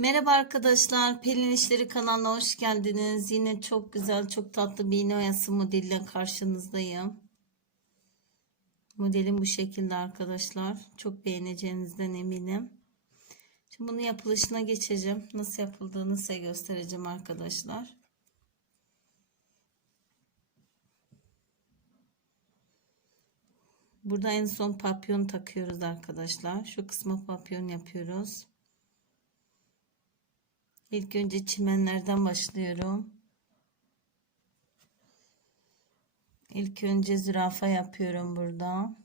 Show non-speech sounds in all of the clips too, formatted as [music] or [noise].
Merhaba arkadaşlar, Pelin İşleri kanalına hoş geldiniz. Yine çok güzel, çok tatlı bir iğne oyası modeliyle karşınızdayım. Modelim bu şekilde arkadaşlar. Çok beğeneceğinizden eminim. Şimdi bunun yapılışına geçeceğim. Nasıl yapıldığını size göstereceğim arkadaşlar. Burada en son papyon takıyoruz arkadaşlar. Şu kısma papyon yapıyoruz. İlk önce çimenlerden başlıyorum. İlk önce zürafa yapıyorum burada.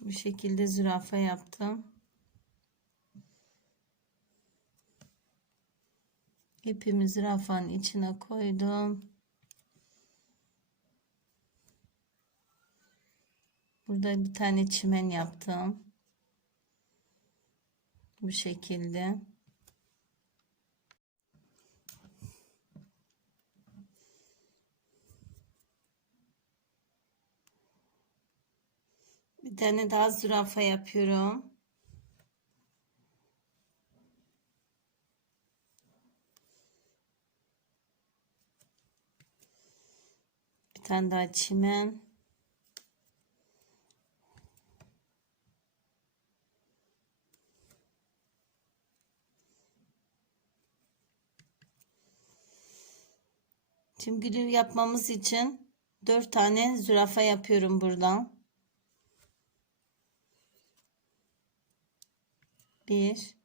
Bu şekilde zürafa yaptım. İpimi zürafanın içine koydum. Burada bir tane çimen yaptım. Bu şekilde. Bir tane daha zürafa yapıyorum. Bir tane daha çimen. Şimdi gülü yapmamız için 4 tane zürafa yapıyorum buradan. 1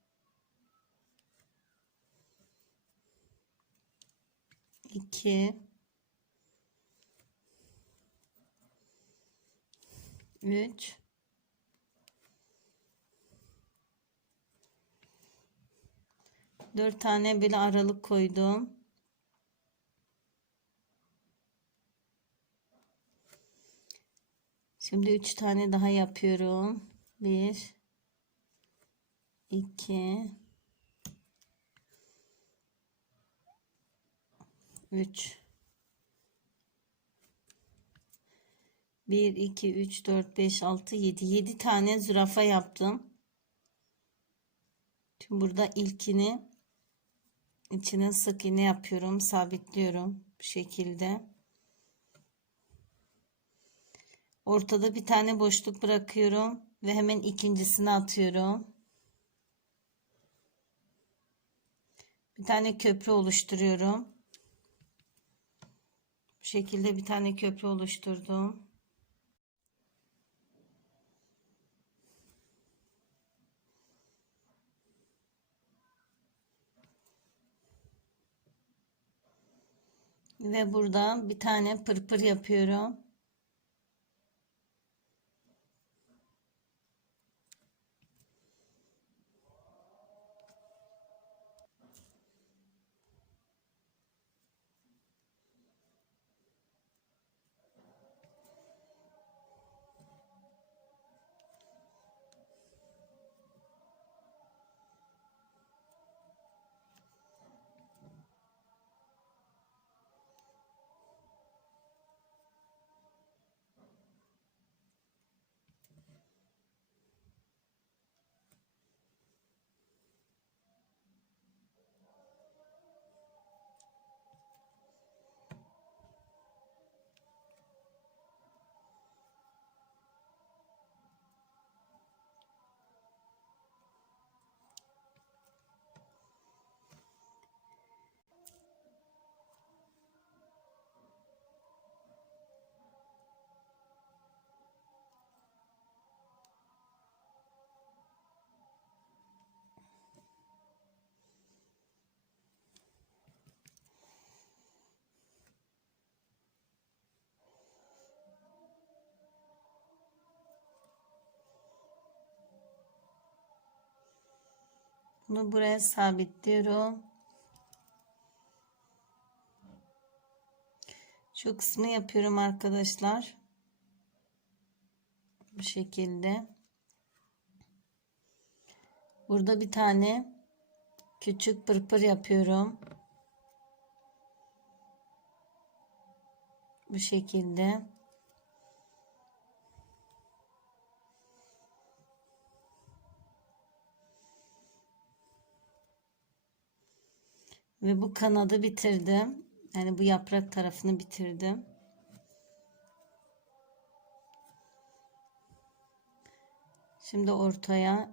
2 3 4 tane böyle aralık koydum. Şimdi üç tane daha yapıyorum. Bir, iki, üç. Bir, iki, üç, dört, beş, altı, yedi. Yedi tane zürafa yaptım. Şimdi burada ilkini içine sık iğne yapıyorum. Sabitliyorum bu şekilde. Ortada bir tane boşluk bırakıyorum ve hemen ikincisini atıyorum. Bir tane köprü oluşturuyorum. Bu şekilde bir tane köprü oluşturdum. Ve burada bir tane pırpır yapıyorum. Bunu buraya sabitliyorum. Şu kısmı yapıyorum arkadaşlar. Bu şekilde. Burada bir tane küçük pırpır yapıyorum. Bu şekilde. Ve bu kanadı bitirdim. Yani bu yaprak tarafını bitirdim. Şimdi ortaya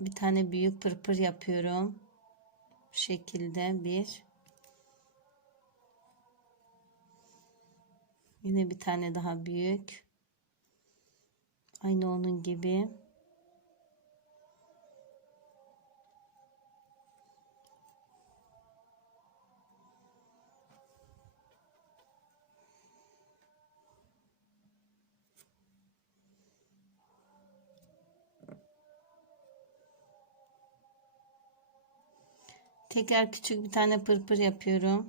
bir tane büyük pırpır yapıyorum. Bu şekilde bir. Yine bir tane daha büyük. Aynı onun gibi. Tekrar küçük bir tane pırpır yapıyorum.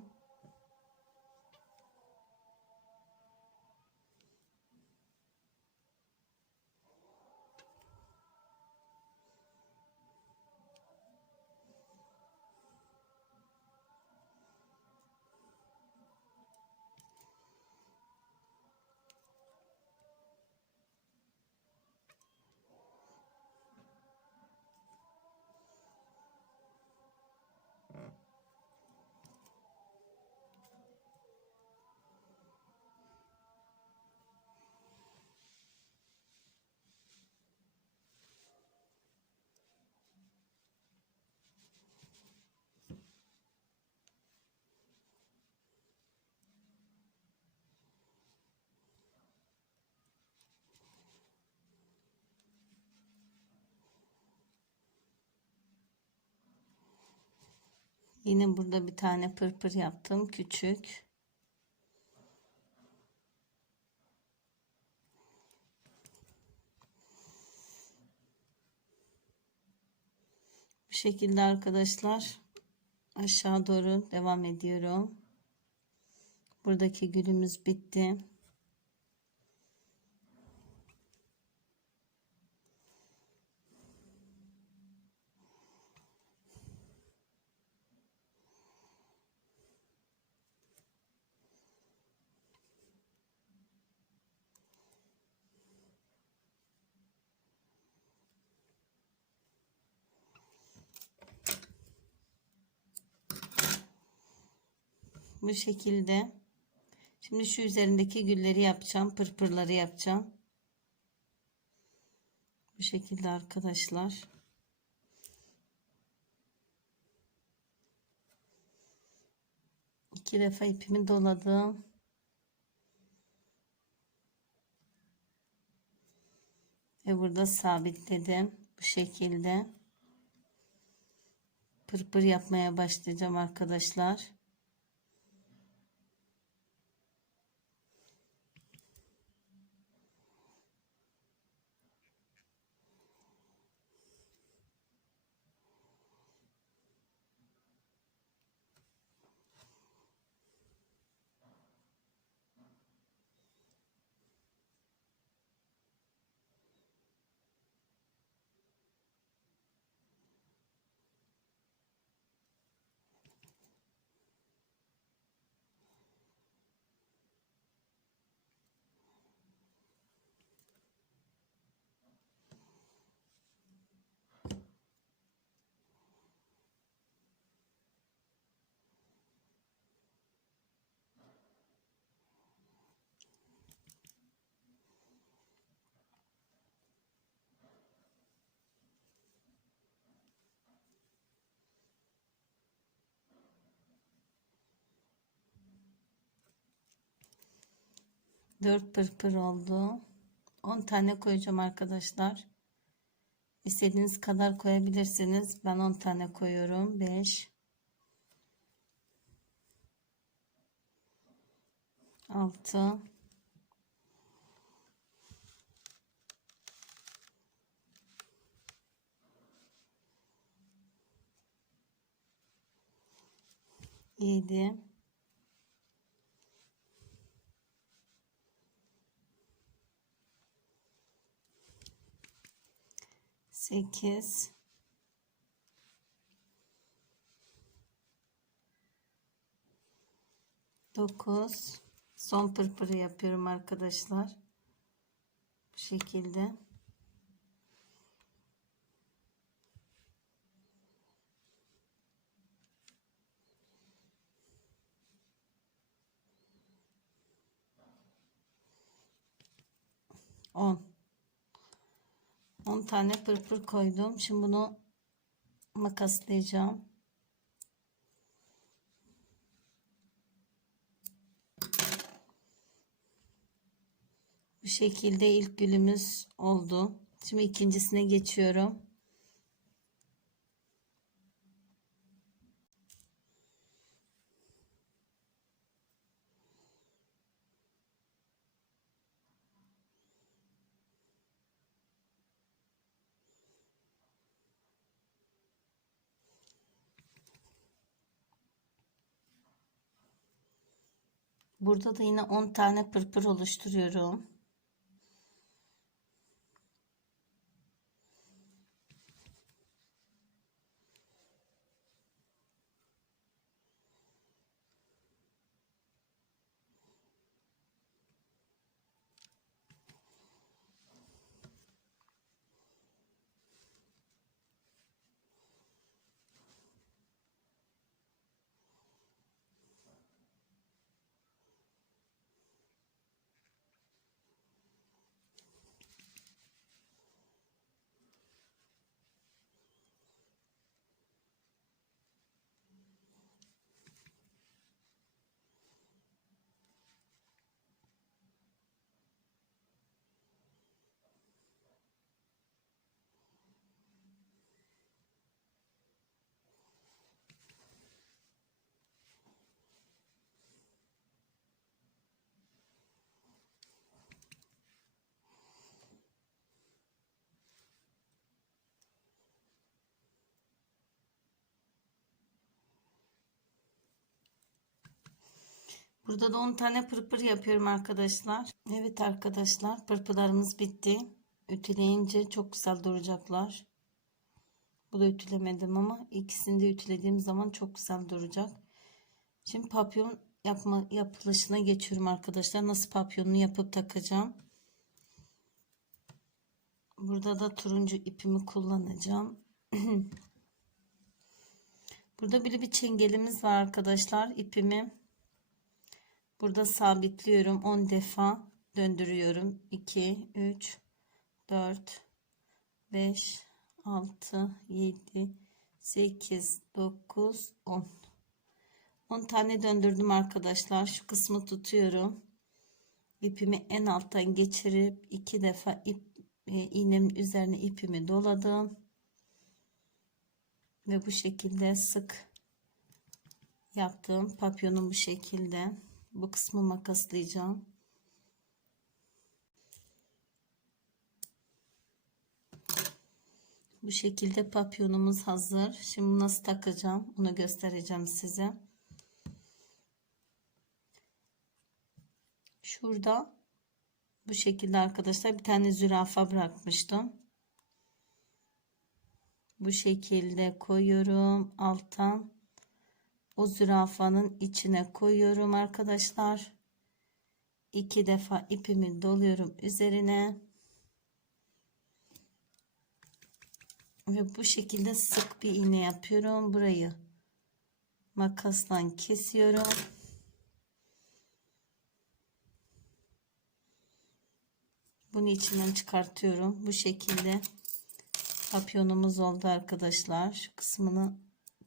Yine burada bir tane pırpır yaptım küçük. Bu şekilde arkadaşlar aşağı doğru devam ediyorum. Buradaki gülümüz bitti. Bu şekilde. Şimdi şu üzerindeki gülleri yapacağım. Pırpırları yapacağım. Bu şekilde arkadaşlar. İki defa ipimi doladım. Ve burada sabitledim. Bu şekilde. Pırpır yapmaya başlayacağım arkadaşlar. Dört pırpır oldu. 10 tane koyacağım arkadaşlar. İstediğiniz kadar koyabilirsiniz. Ben 10 tane koyuyorum. 5 6 7 8 9 Son pırpırı yapıyorum arkadaşlar. Bu şekilde. On. 10 tane pırpır koydum. Şimdi bunu makaslayacağım. Bu şekilde ilk gülümüz oldu. Şimdi ikincisine geçiyorum. Burada da yine 10 tane pırpır oluşturuyorum. Burada da 10 tane pırpır yapıyorum arkadaşlar. Evet arkadaşlar pırpırlarımız bitti. Ütüleyince çok güzel duracaklar. Bu da ütülemedim ama ikisini de ütülediğim zaman çok güzel duracak. Şimdi papyon yapma yapılışına geçiyorum arkadaşlar. Nasıl papyonunu yapıp takacağım. Burada da turuncu ipimi kullanacağım. [clears throat] Burada bir bir çengelimiz var arkadaşlar. İpimi Burada sabitliyorum. 10 defa döndürüyorum. 2, 3, 4, 5, 6, 7, 8, 9, 10. 10 tane döndürdüm arkadaşlar. Şu kısmı tutuyorum. İpimi en alttan geçirip iki defa ip, e, iğnemin üzerine ipimi doladım. Ve bu şekilde sık yaptım. Papyonum bu şekilde bu kısmı makaslayacağım. Bu şekilde papyonumuz hazır. Şimdi nasıl takacağım onu göstereceğim size. Şurada bu şekilde arkadaşlar bir tane zürafa bırakmıştım. Bu şekilde koyuyorum alttan o zürafanın içine koyuyorum arkadaşlar. İki defa ipimi doluyorum üzerine. Ve bu şekilde sık bir iğne yapıyorum. Burayı makasla kesiyorum. Bunu içinden çıkartıyorum. Bu şekilde papyonumuz oldu arkadaşlar. Şu kısmını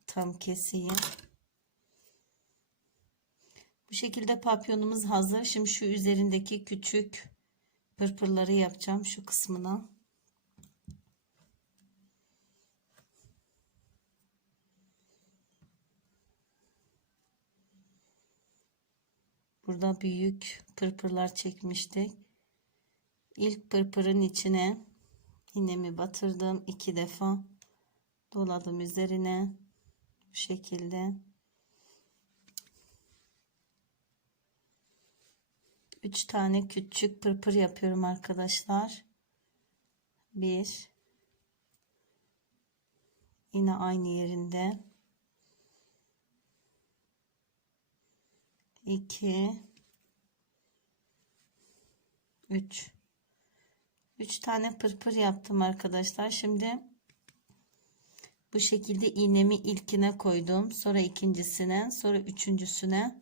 tam keseyim. Bu şekilde papyonumuz hazır. Şimdi şu üzerindeki küçük pırpırları yapacağım şu kısmına. Burada büyük pırpırlar çekmiştik. İlk pırpırın içine iğnemi batırdım. iki defa doladım üzerine. Bu şekilde. 3 tane küçük pırpır yapıyorum arkadaşlar. 1 yine aynı yerinde 2 3 3 tane pırpır yaptım arkadaşlar. Şimdi bu şekilde iğnemi ilkine koydum. Sonra ikincisine, sonra üçüncüsüne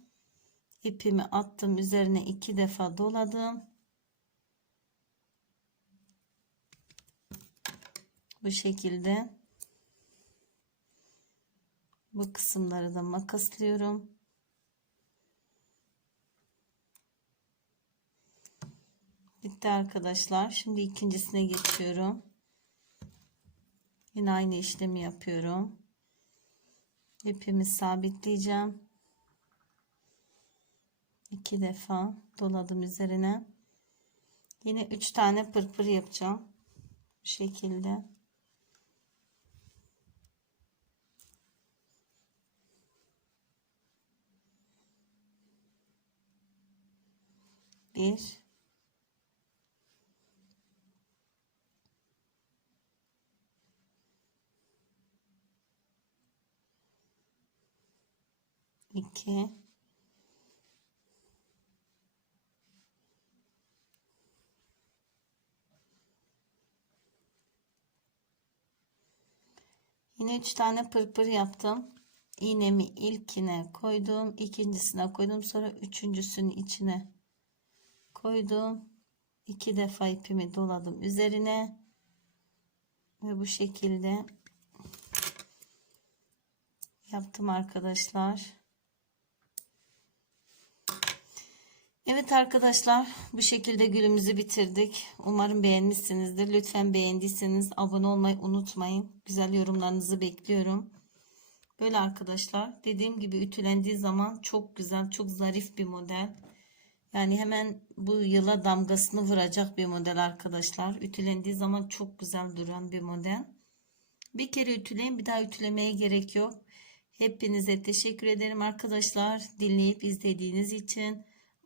ipimi attım. Üzerine iki defa doladım. Bu şekilde bu kısımları da makaslıyorum. Bitti arkadaşlar. Şimdi ikincisine geçiyorum. Yine aynı işlemi yapıyorum. İpimi sabitleyeceğim. İki defa doladım üzerine. Yine üç tane pırpır yapacağım. Bu şekilde. Bir. 2 Yine 3 tane pırpır yaptım. İğnemi ilkine koydum, ikincisine koydum, sonra üçüncüsünün içine koydum. iki defa ipimi doladım üzerine ve bu şekilde yaptım arkadaşlar. Evet arkadaşlar bu şekilde gülümüzü bitirdik. Umarım beğenmişsinizdir. Lütfen beğendiyseniz abone olmayı unutmayın. Güzel yorumlarınızı bekliyorum. Böyle arkadaşlar dediğim gibi ütülendiği zaman çok güzel çok zarif bir model. Yani hemen bu yıla damgasını vuracak bir model arkadaşlar. Ütülendiği zaman çok güzel duran bir model. Bir kere ütüleyin bir daha ütülemeye gerek yok. Hepinize teşekkür ederim arkadaşlar. Dinleyip izlediğiniz için.